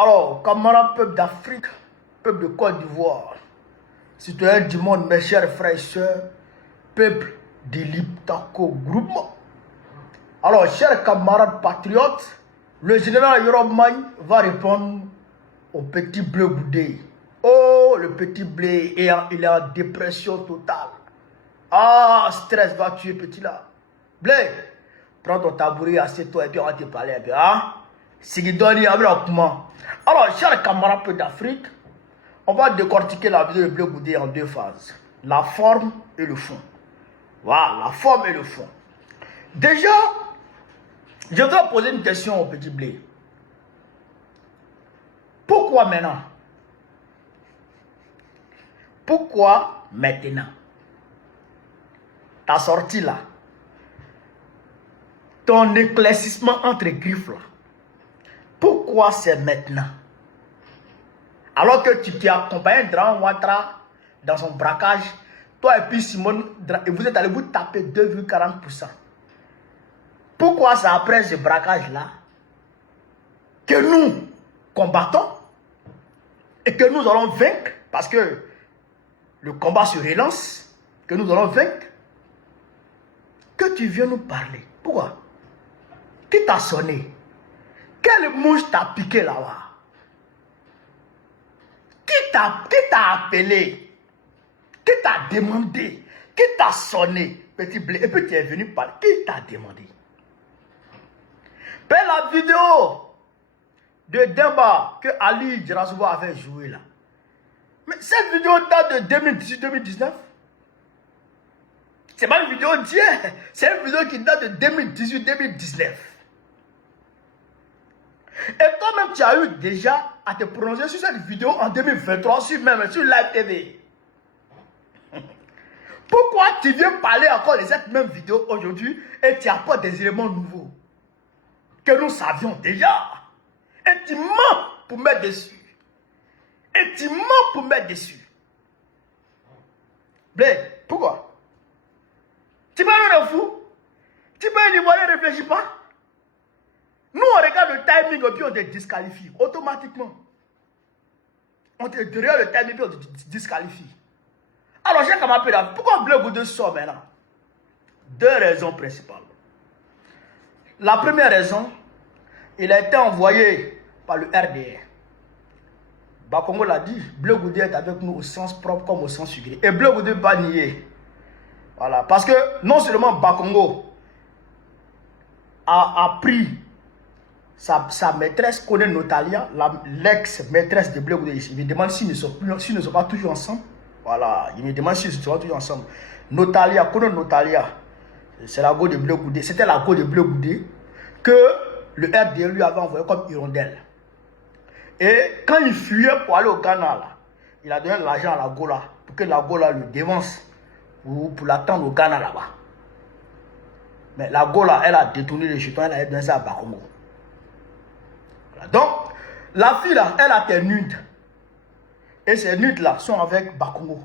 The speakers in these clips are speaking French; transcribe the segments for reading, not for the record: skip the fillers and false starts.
Alors, camarades peuple d'Afrique, peuple de Côte d'Ivoire, citoyens du monde, mes chers frères et sœurs, peuple de l'Iptako groupement. Alors, chers camarades patriotes, le général Yorobmaï va répondre au petit bleu boudé. Oh, le petit blé, il est en dépression totale. Ah, stress va tuer petit là. Blé, prends ton tabouret, assieds-toi et puis on va te parler un peu. Hein? Sigidoni, comment? Alors, chers camarades d'Afrique, on va décortiquer la vidéo de bleu boudé en deux phases. La forme et le fond. Voilà, la forme et le fond. Déjà, je dois poser une question au petit blé. Pourquoi maintenant? Pourquoi maintenant? Ta sortie là, ton éclaircissement entre griffes là, pourquoi c'est maintenant? Alors que tu accompagnes Dran Ouattara dans son braquage, toi et puis Simone, et vous êtes allé vous taper 2,40%. Pourquoi c'est après ce braquage là que nous combattons et que nous allons vaincre, parce que le combat se relance, que nous allons vaincre, que tu viens nous parler? Pourquoi? Qui t'a sonné? Quelle mouche t'a piqué là-bas? Qui t'a appelé? Qui t'a demandé? Qui t'a sonné? Petit blé. Et puis tu es venu parler. Qui t'a demandé? Père, la vidéo de Demba que Ali Djerasouba avait joué là. Mais cette vidéo date de 2018-2019. C'est pas une vidéo d'hier. C'est une vidéo qui date de 2018-2019. Et toi-même, tu as eu déjà à te prononcer sur cette vidéo en 2023, sur Live TV. Pourquoi tu viens parler encore de cette même vidéo aujourd'hui et tu apportes des éléments nouveaux que nous savions déjà? Et tu mens pour mettre dessus. Et tu mens pour mettre dessus. Blé, pourquoi? Tu parles de fou? Tu parles d'Ivoirien, ne réfléchis pas? Nous, on regarde le timing et puis on te disqualifie automatiquement. On te regarde le timing et puis on te disqualifie. Alors, j'ai comme appelé là. Pourquoi Bleu Boudé sort maintenant? Deux raisons principales. La première raison, il a été envoyé par le RDR. Bakongo l'a dit, Bleu Boudé est avec nous au sens propre comme au sens figuré. Et Bleu Boudé va nier. Voilà. Parce que non seulement Bakongo a pris sa maîtresse, connaît Notalia, l'ex-maîtresse de Bleu Boudé. Il me demande s'ils ne sont pas toujours ensemble. Voilà. Il me demande s'ils sont toujours ensemble. Notalia, connaît Notalia. C'est la go de Bleu Boudé. C'était la go de Bleu Boudé que le RDR lui avait envoyé comme hirondelle. Et quand il fuyait pour aller au Ghana, là, il a donné l'argent à la Gola pour que la Gola le dévance pour l'attendre au Ghana là-bas. Mais la Gola, elle a détourné les jetons, elle a donné ça à Bakongo. Voilà. Donc, la fille là, elle a tes nudes. Et ces nudes là sont avec Bakongo.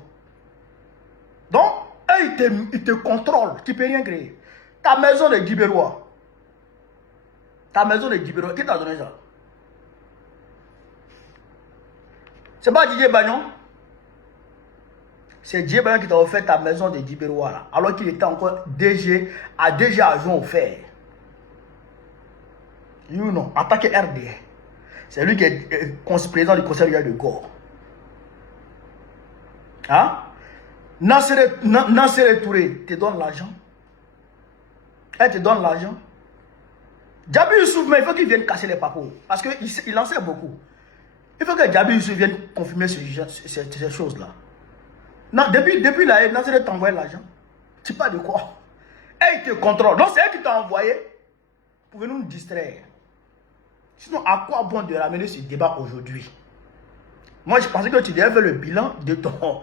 Donc, ils te contrôlent, tu ne peux rien créer. Ta maison de Guibérois. Ta maison de Guibérois, qui t'a donné ça? C'est pas Didier Bagnon. C'est Didier Bagnon qui t'a offert ta maison de Guibérois là. Alors qu'il était encore DG adjoint au fer. You know, en tant que RDR. C'est lui qui est président du conseil de Gore. Hein? Nassere Touré te donne l'argent. Elle te donne l'argent. Djabi Youssouf, mais il faut qu'il vienne casser les papos. Parce qu'il en sait beaucoup. Il faut que Djabi Youssouf vienne confirmer ces choses-là. Depuis là, Nassere t'a envoyé l'argent. Tu parles de quoi? Elle te contrôle. Donc c'est elle qui t'a envoyé pour venir nous distraire. Sinon, à quoi bon de ramener ce débat aujourd'hui? Moi, je pensais que tu devais faire le bilan de ton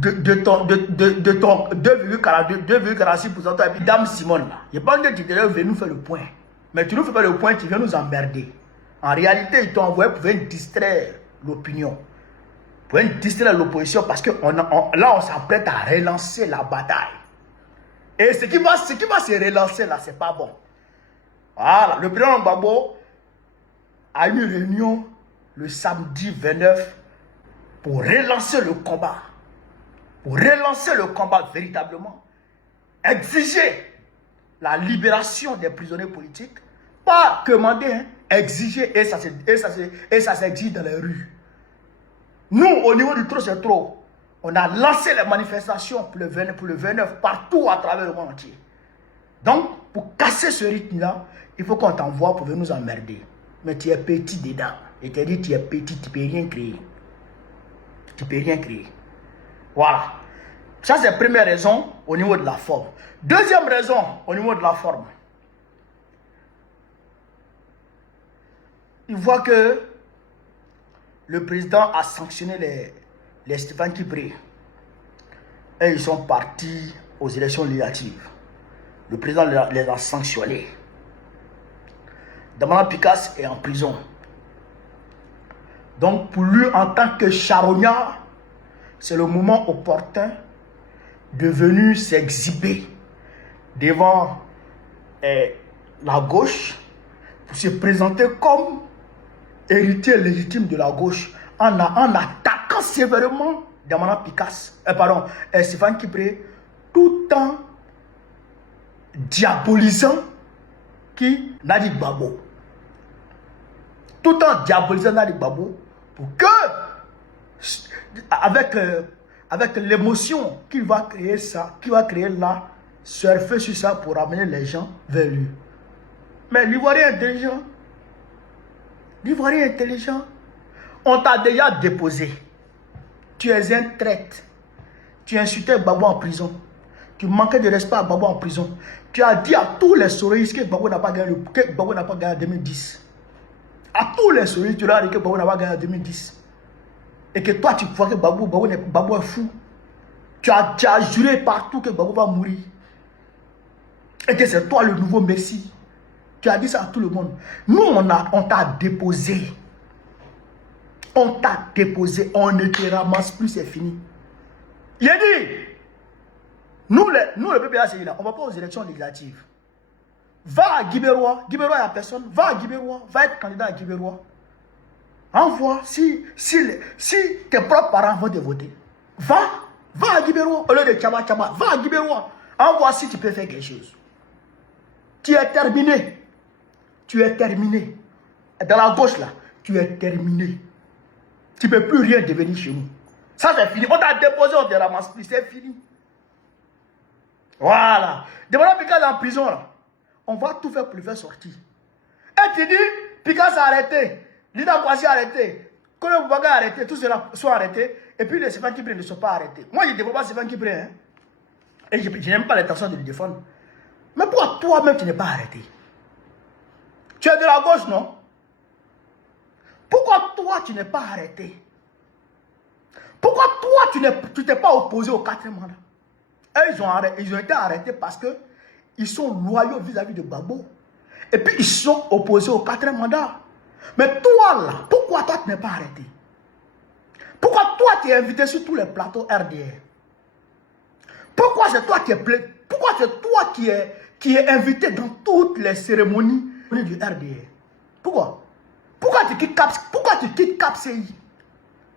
2,46% et puis Dame Simone là. Je pense que tu devais venir nous faire le point. Mais tu ne fais pas le point, tu viens nous emmerder. En réalité, ils t'ont envoyé pour venir distraire l'opinion. Pour venir distraire l'opposition parce que là, on s'apprête à relancer la bataille. Et ce qui va se relancer là, c'est pas bon. Voilà, le président Gbagbo a eu une réunion le samedi 29 pour relancer le combat. Pour relancer le combat véritablement. Exiger la libération des prisonniers politiques. Pas demander, hein, exiger, et ça s'exige dans les rues. Nous, au niveau du trop c'est trop, on a lancé les manifestations pour le 29 partout à travers le monde entier. Donc, pour casser ce rythme-là, il faut qu'on t'envoie pour venir nous emmerder. Mais tu es petit dedans. Et tu dit, tu es petit, tu ne peux rien créer. Tu ne peux rien créer. Voilà. Ça, c'est la première raison au niveau de la forme. Deuxième raison au niveau de la forme. Il voit que le président a sanctionné les Stéphane Kipré. Et ils sont partis aux élections législatives. Le président les a sanctionnés. Damana Picasse est en prison. Donc pour lui, en tant que charognard, c'est le moment opportun de venir s'exhiber devant la gauche pour se présenter comme héritier légitime de la gauche en attaquant sévèrement Damana Picasse, Stéphane Kipré, tout en diabolisant Nadi Gbagbo. Tout en diabolisant Nadi Gbagbo pour que, avec l'émotion qu'il va créer là, surfer sur ça pour amener les gens vers lui. Mais l'Ivoirien intelligent, on t'a déjà déposé. Tu es un traître. Tu insultais Gbagbo en prison. Tu manquais de respect à Gbagbo en prison. Tu as dit à tous les soréistes que Gbagbo n'a pas gagné en 2010. À tous les soréistes, tu leur as dit que Gbagbo n'a pas gagné en 2010. Et que toi, tu crois que Gbagbo est fou. Tu as juré partout que Gbagbo va mourir. Et que c'est toi le nouveau Messie. Tu as dit ça à tout le monde. Nous, on t'a déposé. On t'a déposé. On ne te ramasse plus, c'est fini. Il a dit, nous le PPA, c'est là. On ne va pas aux élections législatives. Va à Guibérois. Guibérois, il n'y a personne. Va à Guibérois. Va être candidat à Guibérois. Envoie. Si tes propres parents vont te voter. Va à Guibérois. Au lieu de Tchama. Va à Guibérois. Envoie si tu peux faire quelque chose. Tu es terminé. Tu es terminé. Dans la gauche là, tu es terminé. Tu ne peux plus rien devenir chez nous. Ça c'est fini. On t'a déposé, on te ramasse plus. C'est fini. Voilà. Demande Picasse en prison là. On va tout faire pour le faire sortir. Et tu dis, Picasse a arrêté. Lida Kwasi a arrêté. Kolo Boubaga a arrêté. Tous ceux-là sont arrêtés. Et puis les Stéphane Kipré ne sont pas arrêtés. Moi je ne défends pas Stéphane Kipré. Hein. Et je n'aime pas l'intention de le défendre. Mais pourquoi toi-même tu n'es pas arrêté? Tu es de la gauche, non? Pourquoi toi tu n'es pas arrêté? Pourquoi toi tu t'es pas opposé au 4e mandat? Et ils ont été arrêtés parce que ils sont loyaux vis-à-vis de Gbagbo. Et puis ils sont opposés au 4e mandat. Mais toi là, pourquoi toi tu n'es pas arrêté? Pourquoi toi tu es invité sur tous les plateaux RDR? Pourquoi c'est toi qui es invité dans toutes les cérémonies du RDR? Pourquoi? Pourquoi tu quittes CAPCI?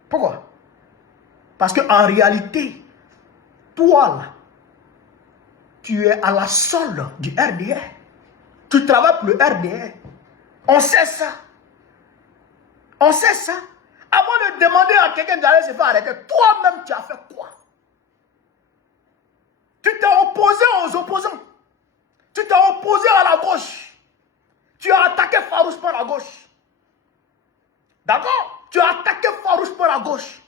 Pourquoi? Parce qu'en réalité, toi là, tu es à la solde du RDR. Tu travailles pour le RDR. On sait ça. On sait ça. Avant de demander à quelqu'un d'aller se faire arrêter, toi-même tu as fait quoi? Tu t'es opposé aux opposants. Tu t'es opposé à la gauche. Tu as attaqué farouchement la gauche. D'accord? Tu as attaqué farouchement la gauche.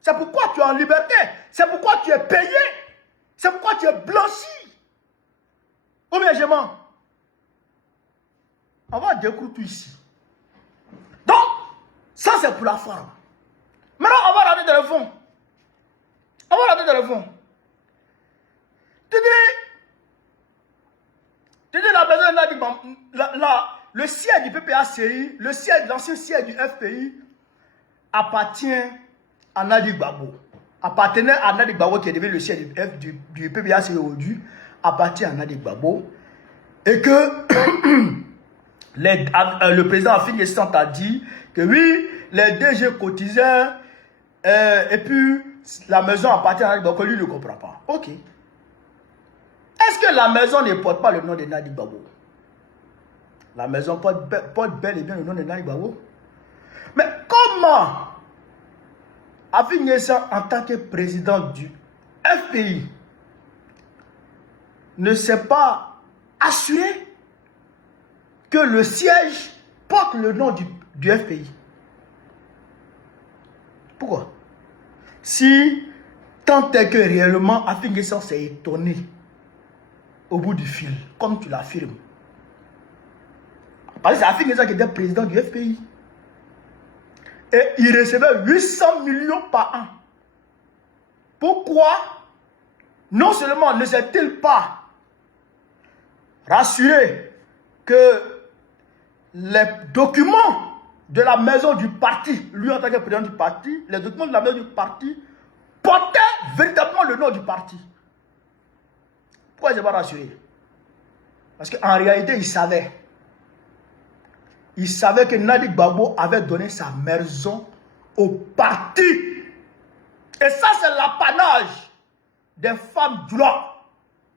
C'est pourquoi tu es en liberté. C'est pourquoi tu es payé. C'est pourquoi tu es blanchi. Ou bien je mens. On va découvrir tout ici. Donc, ça c'est pour la forme. Maintenant, on va rentrer dans le fond. On va rentrer dans le fond. Tu dis la maison le siège du PPACI, l'ancien siège du FPI appartient à Nadi Gbagbo. Appartenait à Nadi Gbagbo qui est devenu le siège du PPACI aujourd'hui, appartient à Nadi Gbagbo. Et que le président Afin Gessant a dit que oui, les DG cotisaient et puis la maison appartient à donc lui ne comprend pas. Ok. Est-ce que la maison ne porte pas le nom de Nadi Gbagbo? La maison porte bel et bien le nom de Nadi Gbagbo. Mais comment Affi N'Gessan, en tant que président du FPI, ne s'est pas assuré que le siège porte le nom du FPI? Pourquoi? Si tant est que réellement Affi N'Gessan s'est étonné au bout du fil, comme tu l'affirmes. Parce que c'est Affi N'Gessan qui était président du FPI. Et il recevait 800 millions par an. Pourquoi non seulement ne s'est-il pas rassuré que les documents de la maison du parti, lui en tant que président du parti, les documents de la maison du parti portaient véritablement le nom du parti. Pourquoi il ne s'est pas rassuré? Parce qu'en réalité, il savait. Il savait que Nadi Gbagbo avait donné sa maison au parti. Et ça, c'est l'apanage des femmes du Lord.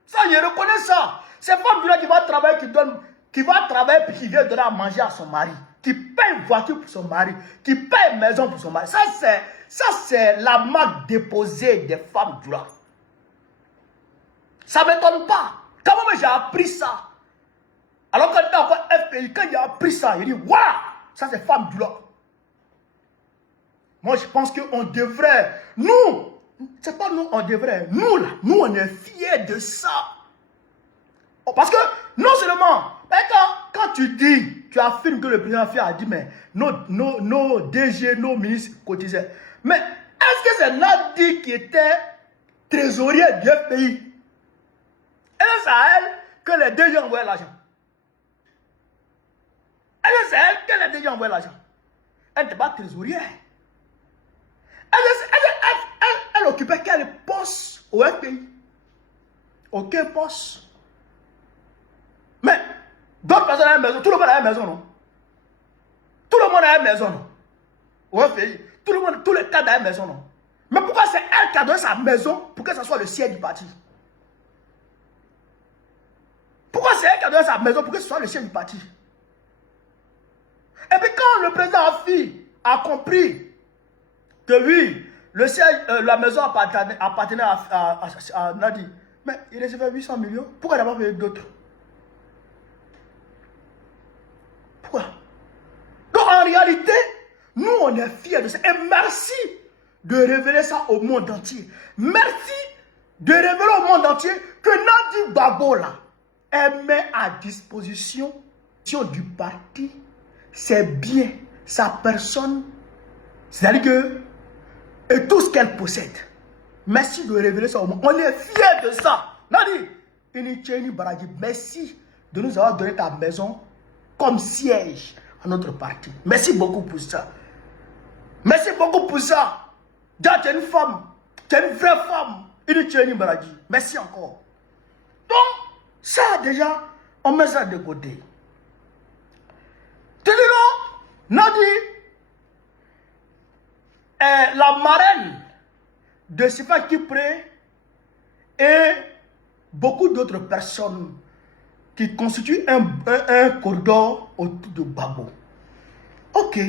Ça, il reconnaît ça. Ces femmes du Lord qui vont travailler, qui va travailler puis qui vient donner à manger à son mari, qui paye une voiture pour son mari, qui paye une maison pour son mari. Ça, c'est la marque déposée des femmes du Lord. Ça ne m'étonne pas. Comment j'ai appris ça? Alors quand il a encore FPI, quand il a appris ça, il dit waouh, ça c'est femme du Lord. Moi je pense qu'on devrait, nous, c'est pas nous, on devrait, nous là, nous on est fiers de ça. Parce que non seulement, quand tu dis, tu affirmes que le président Faye a dit, mais nos DG, nos ministres cotisaient. Mais est-ce que c'est Nadi qui était trésorier du FPI? Et c'est à elle que les DG envoyaient l'argent. C'est elle qu'elle a déjà envoyé l'argent. Elle n'était pas trésorière. Elle occupait quel poste au FPI? Aucun poste. Mais d'autres personnes à la maison, tout le monde a une maison, non? Tout le monde a une maison, non? Au FPI, tout le monde, tous les cadres ont une maison, non? Mais pourquoi c'est elle qui a donné sa maison pour que ce soit le siège du parti? Pourquoi c'est elle qui a donné sa maison pour que ce soit le siège du parti? Et puis quand le président Affi a compris que oui, le siège, la maison appartenait à Nadi, mais il recevait 800 millions, pourquoi il n'a pas payé d'autres? Pourquoi? Donc en réalité, nous on est fiers de ça. Et merci de révéler ça au monde entier. Merci de révéler au monde entier que Nadi Gbagbo là, elle met à disposition du parti c'est bien sa personne, c'est-à-dire que et tout ce qu'elle possède. Merci de révéler ça au monde. On est fiers de ça. Nadi, Inicheni Baradi, merci de nous avoir donné ta maison comme siège à notre parti. Merci beaucoup pour ça. Merci beaucoup pour ça. Tu es une femme, tu es une vraie femme. Inicheni Baradi, merci encore. Donc, ça déjà, on met ça de côté. Nadi est la marraine de Sifa Kipré et beaucoup d'autres personnes qui constituent un corridor autour de Gbagbo. Ok,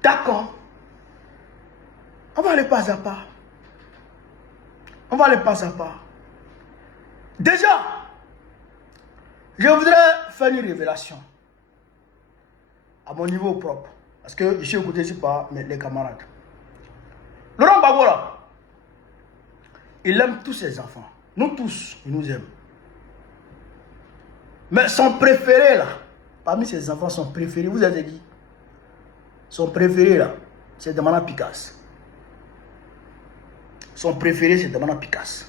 d'accord. On va aller pas à pas. On va aller pas à pas. Déjà, je voudrais faire une révélation. À mon niveau propre. Parce que je suis écouté ici par les camarades. Laurent Gbagbo là, il aime tous ses enfants. Nous tous, il nous aime. Mais son préféré là, parmi ses enfants, son préféré, vous avez dit, son préféré là, c'est Damana Picasse. Son préféré, c'est Damana Picasse.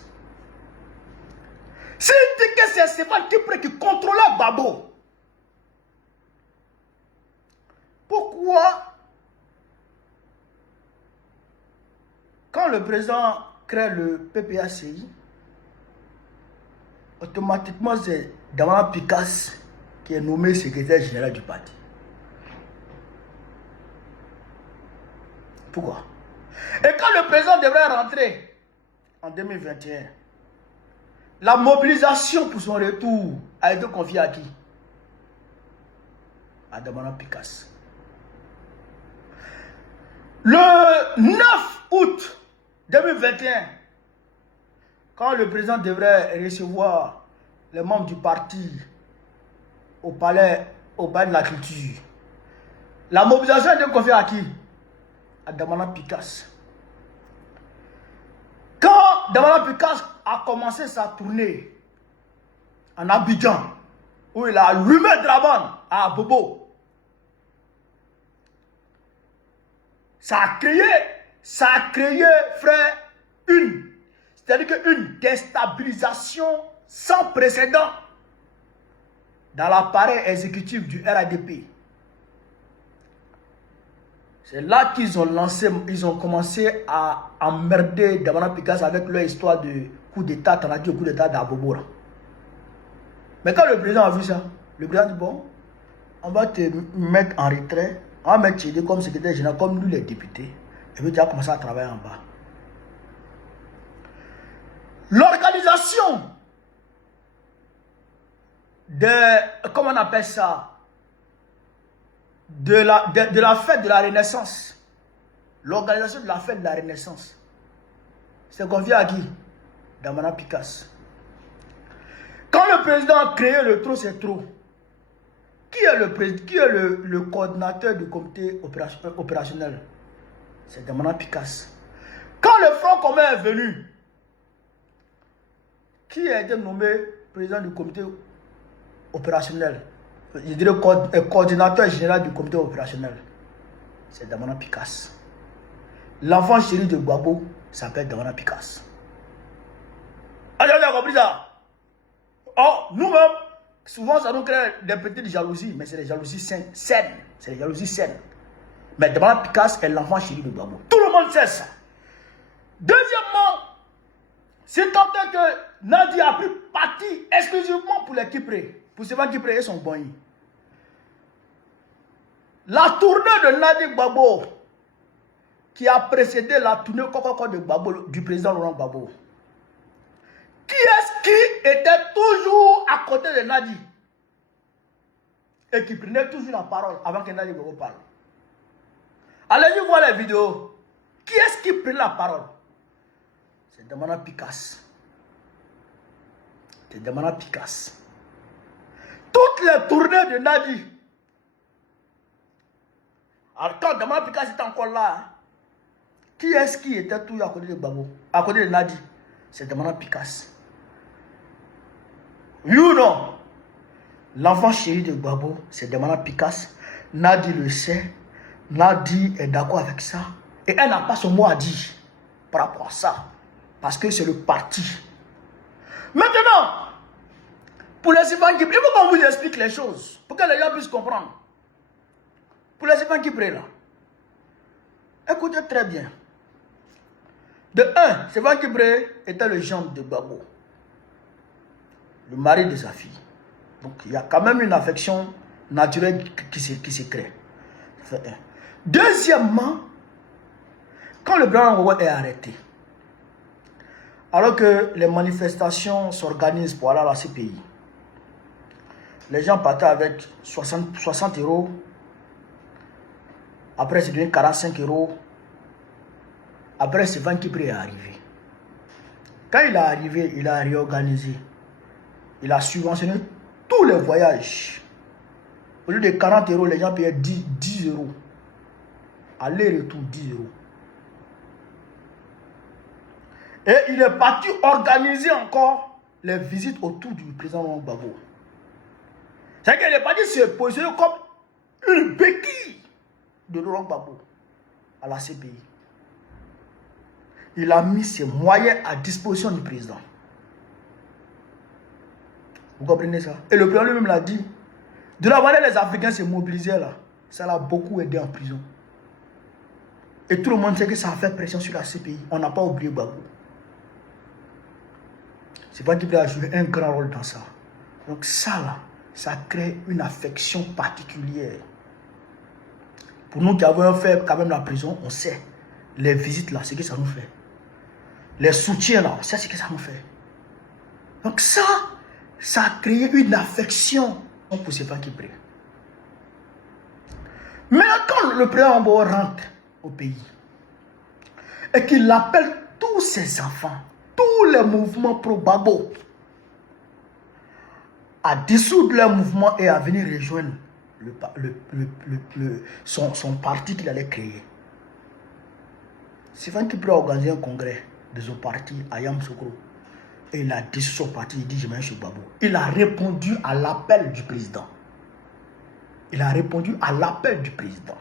S'il dit que c'est Stéphane qui contrôlait Gbagbo, pourquoi, quand le président crée le PPACI, automatiquement c'est Damana Picasse qui est nommé secrétaire général du parti? Pourquoi? Et quand le président devrait rentrer en 2021, la mobilisation pour son retour a été confiée à qui? À Damana Picasse. Le 9 août 2021, quand le président devrait recevoir les membres du parti au palais de la culture, la mobilisation a été confiée à qui? À Damana Picasse. Quand Damana Picasse a commencé sa tournée en Abidjan, où il a allumé Draban à Bobo, ça a créé, frère, une déstabilisation sans précédent dans l'appareil exécutif du RADP. C'est là qu'ils ont commencé à emmerder Damana Picasse avec leur histoire de coup d'état, t'en as dit au coup d'état d'Abobo. Mais quand le président a vu ça, le président dit bon, on va te mettre en retrait, on va mettre Tchédé comme secrétaire général, comme lui les députés, et puis tu vas commencer à travailler en bas. L'organisation de, comment on appelle ça, de la fête de la Renaissance. L'organisation de la fête de la Renaissance. C'est confié à qui? Damana Picasse. Quand le président a créé le trop, c'est trop. Qui est le coordinateur du comité opérationnel? C'est Damana Picasse. Quand le Front commun est venu, qui a été nommé président du comité opérationnel? Je dirais coordinateur général du comité opérationnel. C'est Damana Picasse. L'enfant chéri de Gbagbo s'appelle Damana Picasse. Allez, on a compris ça? Oh, nous-mêmes, souvent ça nous crée des petites jalousies, mais c'est des jalousies saines. C'est des jalousies saines. Mais Damana Picasse est l'enfant chéri de Gbagbo. Tout le monde sait ça. Deuxièmement, c'est tant que Nadi a pris parti exclusivement pour les Kipré. Pour ceux qui prient son bon. La tournée de Nadi Gbagbo, qui a précédé la tournée de Gbagbo, du président Laurent Gbagbo. Qui est-ce qui était toujours à côté de Nadi et qui prenait toujours la parole avant que Nadi Gbagbo parle? Allez-y voir les vidéos. Qui est-ce qui prenait la parole? C'est Damana Picasse. C'est Damana Picasse. Toutes les tournées de Nadi. Alors quand Damana Picasse était encore là, hein, qui est-ce qui était toujours à côté de Gbagbo, à côté de Nadi? C'est Damana Picasse. Oui ou non? L'enfant chéri de Gbagbo, c'est Damana Picasse. Nadi le sait. Nadi est d'accord avec ça. Et elle n'a pas son mot à dire par rapport à ça. Parce que c'est le parti. Maintenant, pour les enfants qui prient, il faut qu'on vous explique les choses. Pour que les gens puissent comprendre. Pour les enfants qui prient là. Écoutez très bien. De un, Stéphane Kipré était le gendre de Gbagbo. Le mari de sa fille. Donc il y a quand même une affection naturelle qui se crée. Ça fait un. Deuxièmement, quand le grand Gbagbo est arrêté, alors que les manifestations s'organisent pour aller à la CPI, les gens partaient avec 60 €. Après, c'est devenu 45 €. Après, Stéphane Kipré est arrivé. Quand il est arrivé, il a réorganisé. Il a subventionné tous les voyages. Au lieu de 40 €, les gens payaient 10 €. Aller-retour, 10 €. Et il est parti organiser encore les visites autour du président Laurent Gbagbo. C'est-à-dire qu'il est parti se positionner comme une béquille de Laurent Gbagbo à la CPI. Il a mis ses moyens à disposition du président. Vous comprenez ça? Et le président lui-même l'a dit. De la manière les Africains se mobilisaient là, ça l'a beaucoup aidé en prison. Et tout le monde sait que ça a fait pression sur la CPI. On n'a pas oublié Gbagbo. C'est pas qu'il a joué un grand rôle dans ça. Donc ça là, ça crée une affection particulière. Pour nous qui avons fait quand même la prison, on sait Les visites là, c'est ce que ça nous fait. Les soutiens là, c'est ce que ça nous fait. Donc ça a créé une affection pour ces gens qui prient. Mais quand le président Gbagbo rentre au pays et qu'il appelle tous ses enfants, tous les mouvements pro-Gbagbo à dissoudre leur mouvement et à venir rejoindre son parti qu'il allait créer. Stéphane Kipré a organisé un congrès de son parti à Yamoussoukro. Et il a dissous son parti, il dit je m'en chez Gbagbo. Il a répondu à l'appel du président. Il a répondu à l'appel du président.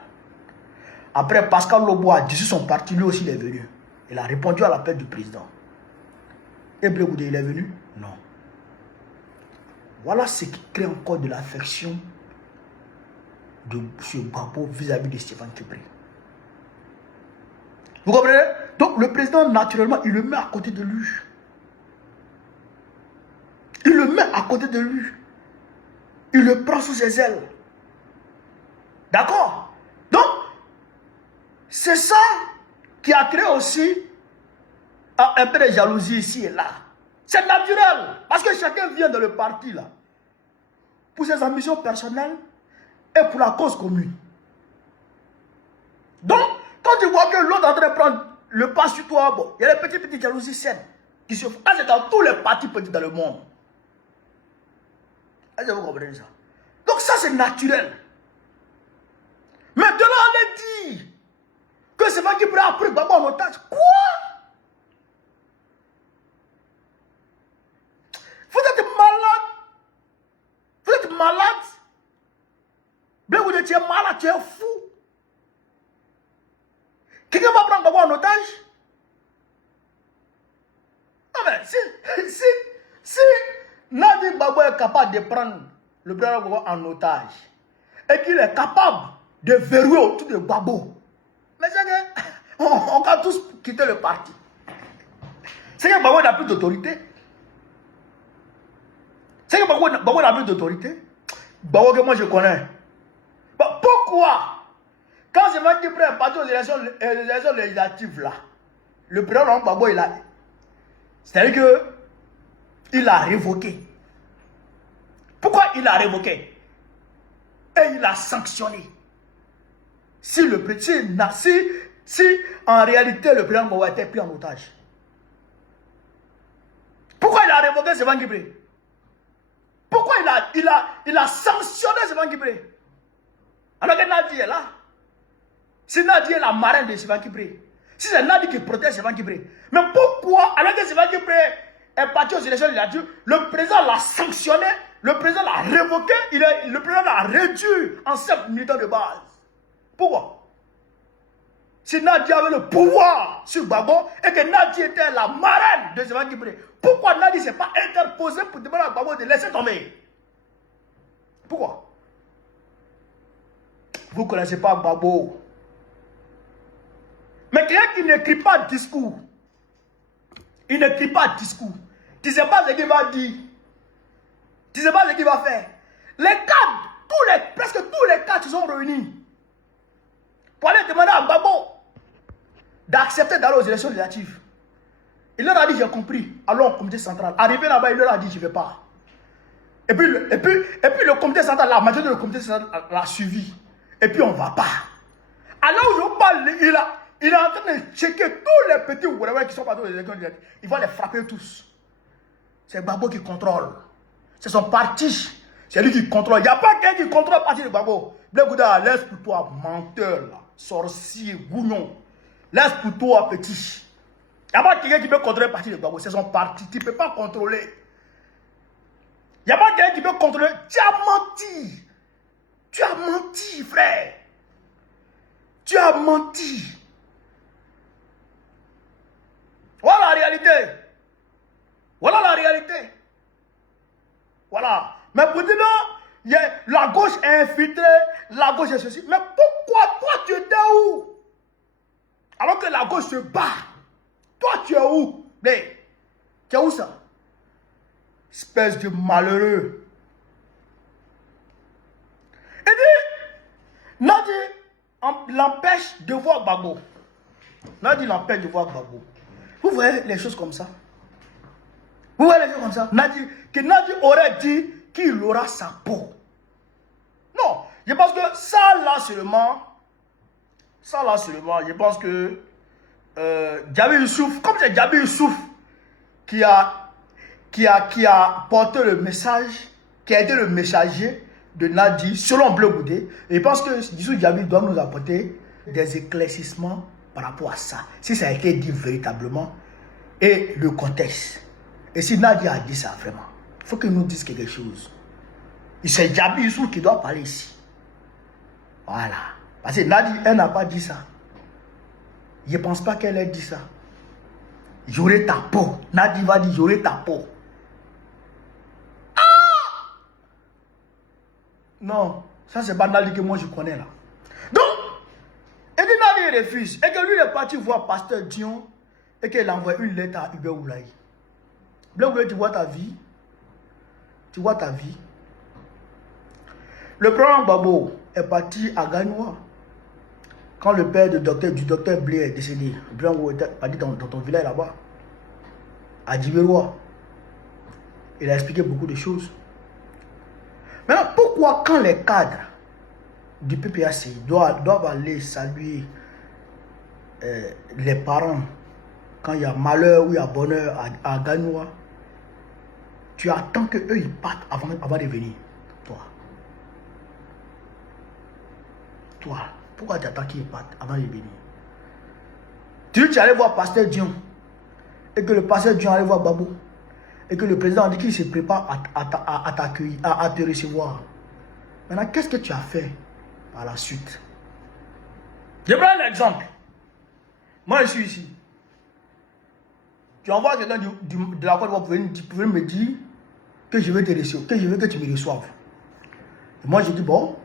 Après, Pascal Lobo a dissous son parti, lui aussi il est venu. Il a répondu à l'appel du président. Et Blé Goudé, il est venu? Non. Voilà ce qui crée encore de l'affection de M. Gbagbo vis-à-vis de Stéphane Kipré. Vous comprenez? Donc le président, naturellement, il le met à côté de lui. Il le met à côté de lui. Il le prend sous ses ailes. D'accord? Donc, c'est ça qui a créé aussi un peu de jalousie ici et là. C'est naturel. Parce que chacun vient dans le parti là. Pour ses ambitions personnelles et pour la cause commune. Donc, quand tu vois que l'autre est en train de prendre le pas sur toi, bon, il y a des petites jalousies saines qui se font. C'est dans tous les partis petits dans le monde. Est-ce que vous comprenez ça? Donc ça c'est naturel. Mais de là on est dit que c'est moi qui pourrais apprendre Gbagbo en otage. Quoi? Vous êtes malade. Vous êtes malade. Bien vous êtes malade, tu es fou. Quelqu'un va prendre Gbagbo en otage? Non mais si Nadi Gbagbo est capable de prendre le président Gbagbo en otage et qu'il est capable de verrouiller autour de Gbagbo, mais c'est que on va tous quitter le parti. C'est que Gbagbo n'a plus d'autorité. C'est que Gbagbo n'a plus d'autorité. Gbagbo que moi je connais. Bon, pourquoi? Quand c'est moi qui prends un parti aux élections législatives là, le président Gbagbo il a... C'est-à-dire que il a révoqué. Pourquoi il a révoqué? Et il a sanctionné. Si en réalité le président Gbagbo était pris en otage. Pourquoi il a révoqué Stéphane Kipré? Pourquoi il a sanctionné Stéphane Kipré? Alors que Nadi est là. Si Nadi est la marraine de Stéphane Kipré, si c'est Nadi qui protège Stéphane Kipré, mais pourquoi, alors que Stéphane Kipré est parti aux élections législatives, le président l'a sanctionné, le président l'a révoqué, le président l'a réduit en simple militant de base? Pourquoi? Si Nadi avait le pouvoir sur Gbagbo et que Nadi était la marraine de Stéphane Kipré, pourquoi Nadi ne s'est pas interposé pour demander à Gbagbo de laisser tomber? Pourquoi? Vous ne connaissez pas Gbagbo. Mais quelqu'un qui n'écrit pas de discours, il n'écrit pas de discours. Tu ne sais pas ce qu'il va dire. Tu ne sais pas ce qu'il va faire. Les cadres, presque tous les cadres se sont réunis pour aller demander à Gbagbo d'accepter d'aller aux élections législatives. Il leur a dit, j'ai compris, allons au comité central. Arrivé là-bas, il leur a dit, je ne vais pas. Et puis le comité central, la majorité du comité central l'a suivi. Et puis on ne va pas. Alors je parle, il est en train de checker tous les petits ouvriers qui sont partis aux élections législatives. Il va les frapper tous. C'est Gbagbo qui contrôle. C'est son parti. C'est lui qui contrôle. Il n'y a pas quelqu'un qui contrôle le parti de Gbagbo. Blé Gouda, laisse pour toi, menteur, là, sorcier, gougnon. Laisse pour toi, petit. Il n'y a pas quelqu'un qui peut contrôler le parti de Gbagbo. C'est son parti. Tu ne peux pas contrôler. Il n'y a pas quelqu'un qui peut contrôler. Tu as menti. Tu as menti, frère. Tu as menti. Voilà la réalité. Voilà la réalité. Voilà. Mais pour dire non, la gauche est infiltrée, la gauche est ceci. Mais pourquoi toi tu étais où? Alors que la gauche se bat. Toi tu es où? Mais tu es où ça? Espèce de malheureux. Et dit, Nadi l'empêche de voir Gbagbo. Nadi n'a peur de voir Gbagbo. Vous voyez les choses comme ça? Vous voyez les choses comme ça? Que Nadi aurait dit qu'il aura sa peau. Non, je pense que ça là seulement, je pense que Djabi Youssouf, comme c'est Djabi Youssouf qui a porté le message, qui a été le messager de Nadi, selon Bleu Goudé, et je pense que Youssouf Djabi doit nous apporter des éclaircissements par rapport à ça, si ça a été dit véritablement, et le contexte. Et si Nadi a dit ça vraiment, il faut qu'il nous dise quelque chose. C'est Djabi Youssouf qui doit parler ici. Voilà. Parce que Nadi, elle n'a pas dit ça. Je ne pense pas qu'elle ait dit ça. J'aurai ta peau. Nadi va dire j'aurai ta peau. Ah! Non, ça c'est pas Nadi que moi je connais là. Donc, et que Nadi refuse. Et que lui il est parti voir Pasteur Dion. Et qu'il a envoyé une lettre à Hubert Oulaye. Hubert Oulaye, tu vois ta vie. Tu vois ta vie. Le président Gbagbo est parti à Gagnoua. Quand le père du docteur Blé est décédé, le président Gbagbo est parti dans ton village là-bas. À Djibérois. Il a expliqué beaucoup de choses. Maintenant, pourquoi quand les cadres du PPAC doivent aller saluer les parents quand il y a malheur ou il y a bonheur à Gagnoua, tu attends qu'eux ils partent avant de venir, toi, pourquoi tu attends qu'ils partent avant de venir? Tu allais voir Pasteur Dion et que le Pasteur Dion allait voir Gbagbo et que le président a dit qu'il se prépare à t'accueillir, à te recevoir. Maintenant, qu'est-ce que tu as fait par la suite? Je prends un exemple. Moi, je suis ici. Tu envoies quelqu'un de la Côte d'Ivoire pour venir me dire que je veux te recevoir, que je veux que tu me reçoives. Et moi, je dis, bon,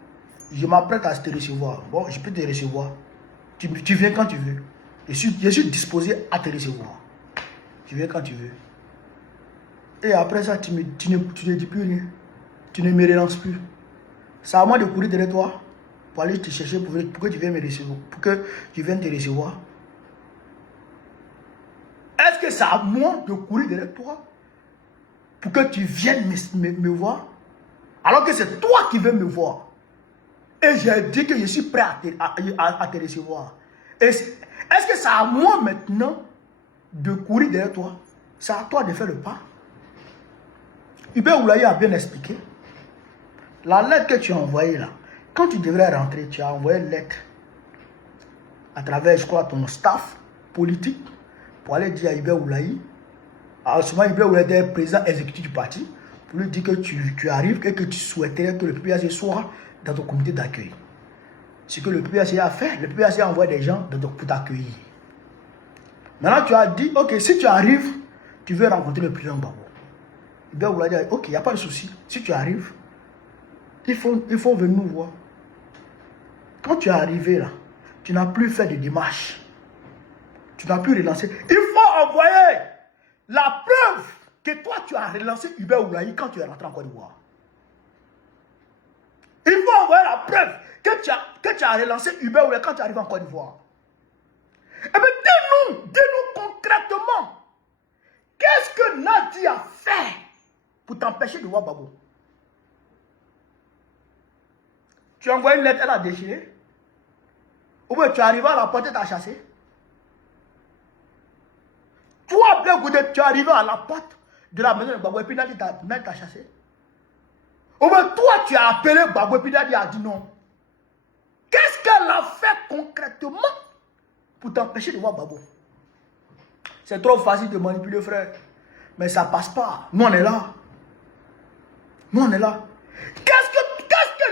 je m'apprête à te recevoir. Bon, je peux te recevoir. Tu viens quand tu veux. Je suis disposé à te recevoir. Tu viens quand tu veux. Et après ça, tu ne dis plus rien. Tu ne me relances plus. C'est à moi de courir derrière toi pour aller te chercher pour que tu viennes me recevoir. Pour que tu viennes te recevoir. Est-ce que c'est à moi de courir derrière toi pour que tu viennes me voir? Alors que c'est toi qui veux me voir. Et j'ai dit que je suis prêt à te recevoir. Est-ce que c'est à moi maintenant de courir derrière toi? C'est à toi de faire le pas. Hubert Oulaye a bien expliqué. La lettre que tu as envoyée là, quand tu devrais rentrer, tu as envoyé une lettre à travers, je crois, ton staff politique pour aller dire à Hubert Oulaye. Alors souvent, Hubert Oulaye était président exécutif du parti pour lui dire que tu arrives et que tu souhaiterais que le PPAC soit dans ton comité d'accueil. Ce que le PPAC a fait, le PPAC a envoyé des gens pour t'accueillir. Maintenant, tu as dit, ok, si tu arrives, tu veux rencontrer le président Gbagbo. Hubert Oulaye a dit, ok, il n'y a pas de souci. Si tu arrives, il faut venir nous voir. Quand tu es arrivé là, tu n'as plus fait de démarche. Tu n'as plus relancé. Il faut envoyer la preuve que toi, tu as relancé Hubert Oulaye quand tu es rentré en Côte d'Ivoire. Il faut envoyer la preuve que tu as relancé Hubert Oulaye quand tu arrives en Côte d'Ivoire. Eh bien, dis-nous concrètement, qu'est-ce que Nadi a fait pour t'empêcher de voir Gbagbo? Tu as envoyé une lettre, elle a déchiré. Ou bien tu es arrivé à la porte et tu as chassé. Toi, Bleu Goudé, tu es arrivé à la porte de la maison de Gbagbo et puis Nadi t'a chassé. Ou bien toi, tu as appelé Gbagbo et puis Nadi a dit non. Qu'est-ce qu'elle a fait concrètement pour t'empêcher de voir Gbagbo? C'est trop facile de manipuler, frère. Mais ça passe pas. Nous, on est là. Nous, on est là. Qu'est-ce que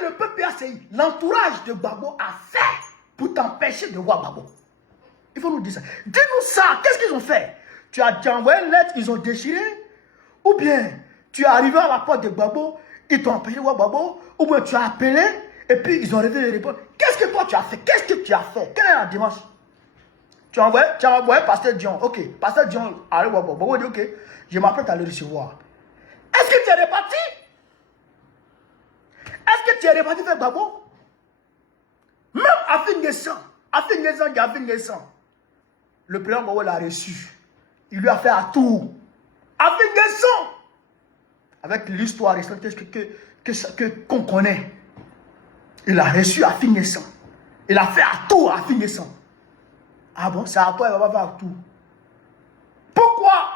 le PPACI, l'entourage de Gbagbo, a fait pour t'empêcher de voir Gbagbo? Il faut nous dire ça. Dis-nous ça. Qu'est-ce qu'ils ont fait? Tu as envoyé une lettre, ils ont déchiré? Ou bien, tu es arrivé à la porte de Gbagbo, ils t'ont empêché de voir Gbagbo? Ou bien, tu as appelé, et puis ils ont arrêté de répondre. Qu'est-ce que toi, tu as fait? Qu'est-ce que tu as fait? Quelle est la démarche? Tu as envoyé Pasteur Dion. Ok, Pasteur Dion arrive voir Gbagbo. Il dit, ok, je m'apprête à le recevoir. Est-ce que tu es reparti? Est-ce que tu es reparti faire Gbagbo? Même à Fingessan, le président Gbagbo l'a reçu. Il lui a fait un tour. Avec des sons. Avec l'histoire récente qu'on connaît. Il a reçu à Finessant. Il a fait un tour à Finessant. Ah bon, c'est à toi, il va faire un tour. Pourquoi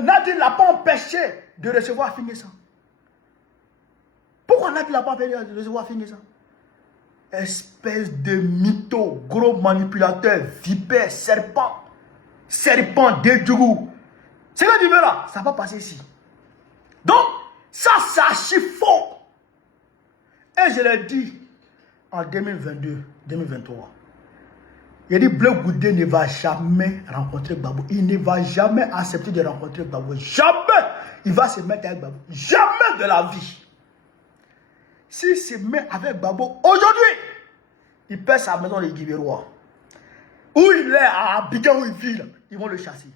Nadine ne l'a pas empêché de recevoir Finessant? Pourquoi Nadine ne l'a pas empêché de recevoir Finessant? Espèce de mytho, gros manipulateur, vipère, serpent, dégoût. C'est que tu veux là, ça va passer ici. Donc, ça, c'est archi faux. Et je l'ai dit en 2022, 2023. Il a dit Bleu Goudé ne va jamais rencontrer Gbagbo. Il ne va jamais accepter de rencontrer Gbagbo. Jamais il va se mettre avec Gbagbo. Jamais de la vie. S'il se met avec Gbagbo aujourd'hui, il perd sa maison de Guibérois. Où il est, à Abidjan, où il vit, ils vont le chasser.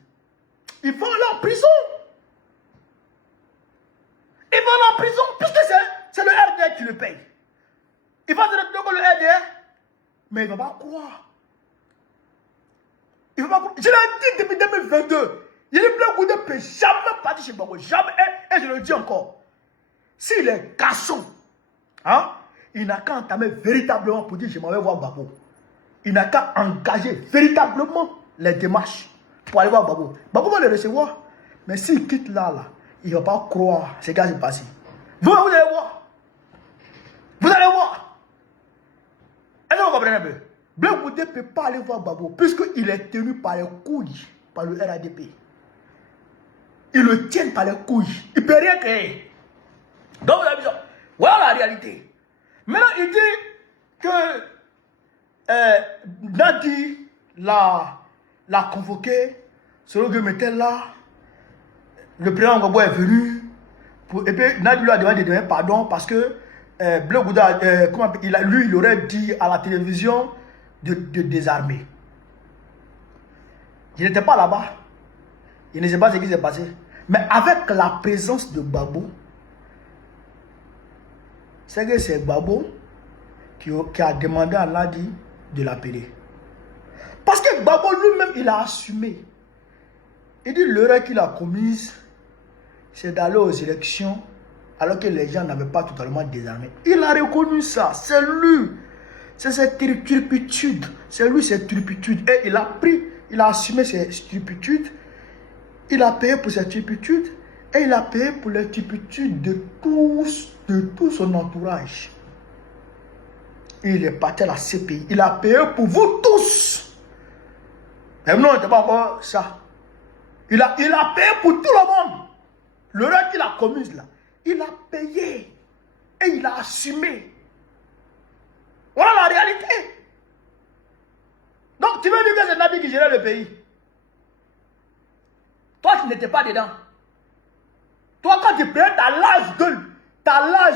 Ils vont aller en prison. Ils vont aller en prison, puisque c'est le RDR qui le paye. Il va se retrouver le RDR, mais il ne va pas croire. Il ne va pas croire. Je l'ai dit depuis 2022. Il est Bleu Goudé ne peut jamais partir chez Gbagbo. Jamais. Et je le dis encore. S'il est garçon, hein, il n'a qu'à entamer véritablement pour dire je m'en vais voir Gbagbo. Il n'a qu'à engager véritablement les démarches pour aller voir Gbagbo. Gbagbo va le recevoir. Mais s'il quitte là, il ne va pas croire ce qui s'est passé. Vous allez voir. Vous allez voir. Est-ce que vous comprenez un peu? Bleu Goudé ne peut pas aller voir Gbagbo puisqu'il est tenu par les couilles par le RADP. Ils le tiennent par les couilles. Il ne peut rien créer. Donc vous avez vu, voilà la réalité. Maintenant, il dit que Nadi l'a convoqué, selon que était là, le président Gbagbo est venu, et puis Nadi lui a demandé de demander pardon parce que Bleu Goudé, il aurait dit à la télévision de désarmer. Il n'était pas là-bas, il ne sait pas ce qui s'est passé, mais avec la présence de Gbagbo, c'est que c'est Gbagbo qui a demandé à Nadi de l'appeler. Parce que Gbagbo lui-même, il a assumé. Il dit l'erreur qu'il a commise, c'est d'aller aux élections alors que les gens n'avaient pas totalement désarmé. Il a reconnu ça. C'est lui. C'est cette turpitude. C'est lui, cette turpitude. Et il a assumé ses turpitudes. Il a payé pour ses turpitudes. Et il a payé pour les turpitudes de tout son entourage. Il est parti à la CPI. Il a payé pour vous tous. Mais non, ce n'est pas encore ça. Il a payé pour tout le monde. L'erreur qu'il a commise là. Il a payé. Et il a assumé. Voilà la réalité. Donc tu veux dire que c'est Nadi qui gérait le pays. Toi tu n'étais pas dedans. Toi quand tu payais ta l'âge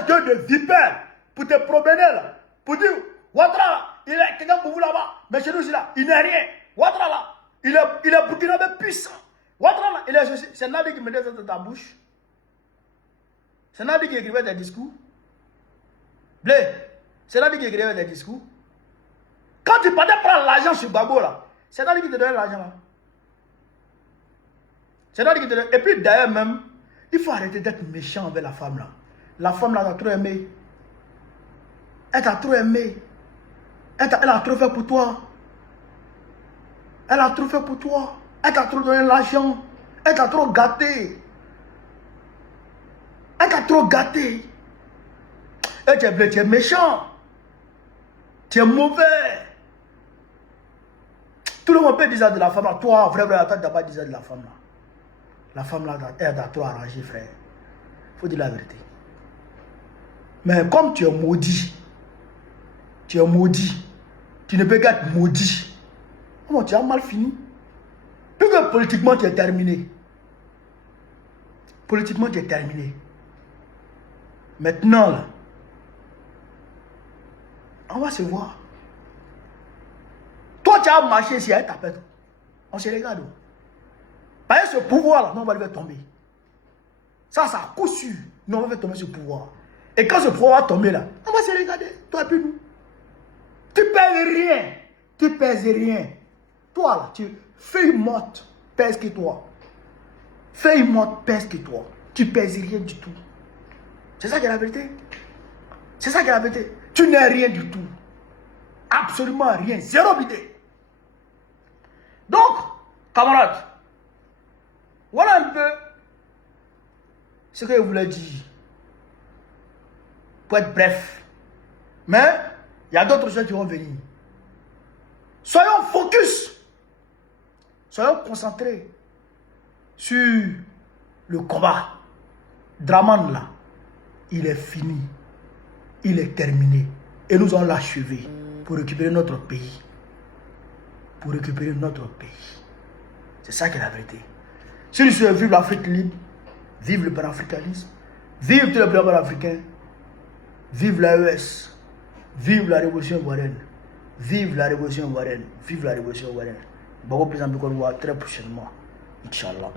de vipère pour te promener là. Pour dire, Ouattara là, il est quelqu'un pour vous là-bas. Mais chez nous c'est là, il n'est rien. Ouattara là, il est burkinabé puissant. Ouattara là, c'est Nadi qui mettait ça dans ta bouche. C'est Nadi qui écrivait des discours. Blé, c'est Nadi qui écrivait des discours. Quand tu partais prendre l'argent sur Gbagbo là, c'est Nadi qui te donnait l'argent là. C'est Nadi qui te donnait. Et puis d'ailleurs même, il faut arrêter d'être méchant avec la femme là. La femme là, elle a trop aimé. Elle t'a trop aimé. Elle a trop fait pour toi. Elle a trop fait pour toi. Elle t'a trop donné l'argent. Elle t'a trop gâté. Elle t'a trop gâté. Et tu es méchant. Tu es mauvais. Tout le monde peut dire ça de la femme là. Toi, vraiment, tu n'as pas dit ça de la femme là. La femme là, elle t'a trop arrangé, frère. Il faut dire la vérité. Mais comme tu es maudit, tu es maudit, tu ne peux qu'être maudit. Comment tu as mal fini? Plus que politiquement tu es terminé. Politiquement tu es terminé. Maintenant là, on va se voir. Toi tu as marché si elle t'appelle. On se regarde. Par exemple, ce pouvoir là, non, on va le faire tomber. Ça à coup sûr. Non, on va faire tomber ce pouvoir. Et quand ce pouvoir va tomber là, on va se regarder, toi et puis nous. Tu pèses rien. Tu pèses rien. Toi là, feuille morte pèse que toi. Feuille morte pèse que toi. Tu pèses rien du tout. C'est ça qui est la vérité. C'est ça qui est la vérité. Tu n'es rien du tout. Absolument rien. Zéro idée. Donc, camarades, voilà un peu ce que je voulais dire. Pour être bref. Mais, il y a d'autres choses qui vont venir. Soyons focus. Soyons concentrés sur le combat. Draman là, il est fini. Il est terminé. Et nous allons l'achever pour récupérer notre pays. Pour récupérer notre pays. C'est ça qui est la vérité. Si nous souhaitons vivre l'Afrique libre, vive le panafricanisme, vive tous les peuples africains, vive l'AES, vive la révolution ivoirienne, vive la révolution ivoirienne, vive la révolution ivoirienne. Beaucoup plus en plus qu'on voit très prochainement. Inch'Allah.